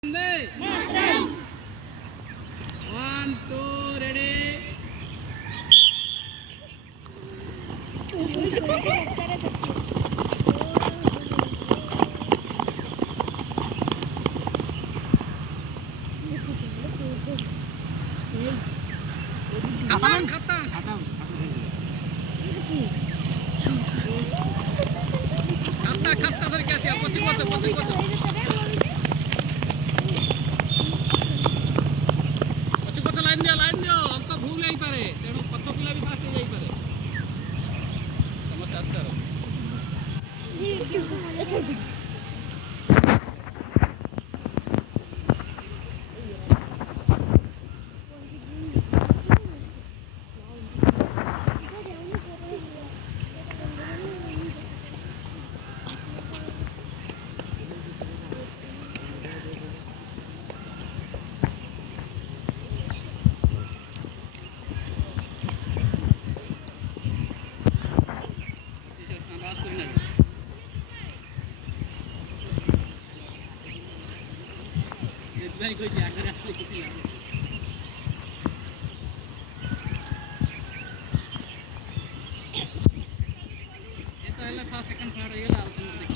One, two, ready. Khatam. Khata धर के आसिया पछी लाइन दियो हमको भूल जाई पारे तेणु पछ पिला भी फास्ट जाई पारे समस्त आसर भाई कोई जाकर असली किसी ये तो है फर्स्ट सेकंड फ्लोर ये ला